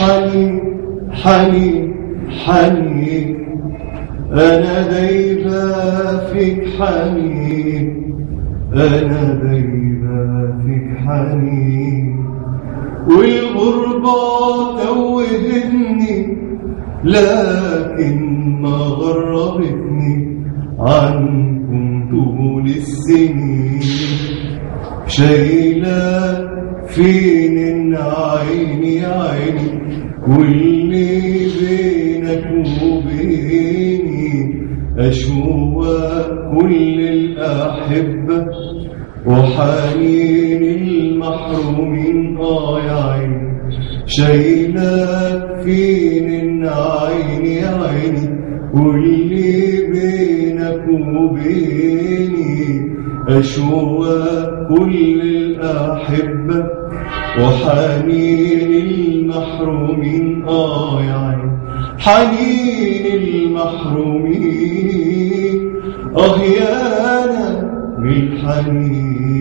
حنين حنين حنين أنا دايبة فيك حنين، أنا دايبة فيك حنين، والغربة توهتني لكن ما غربتني عنكم طول السنين. شايلة فين عيني عيني واللي بينك وبيني، أشوق كل الأحبة وحنين المحرومين. يا عيني شايلة فين عيني عيني واللي بينك وبيني، أشوق كل الأحبة وحنين المحرومين. يا عيني حنين المحرومين، يانا من الحنين.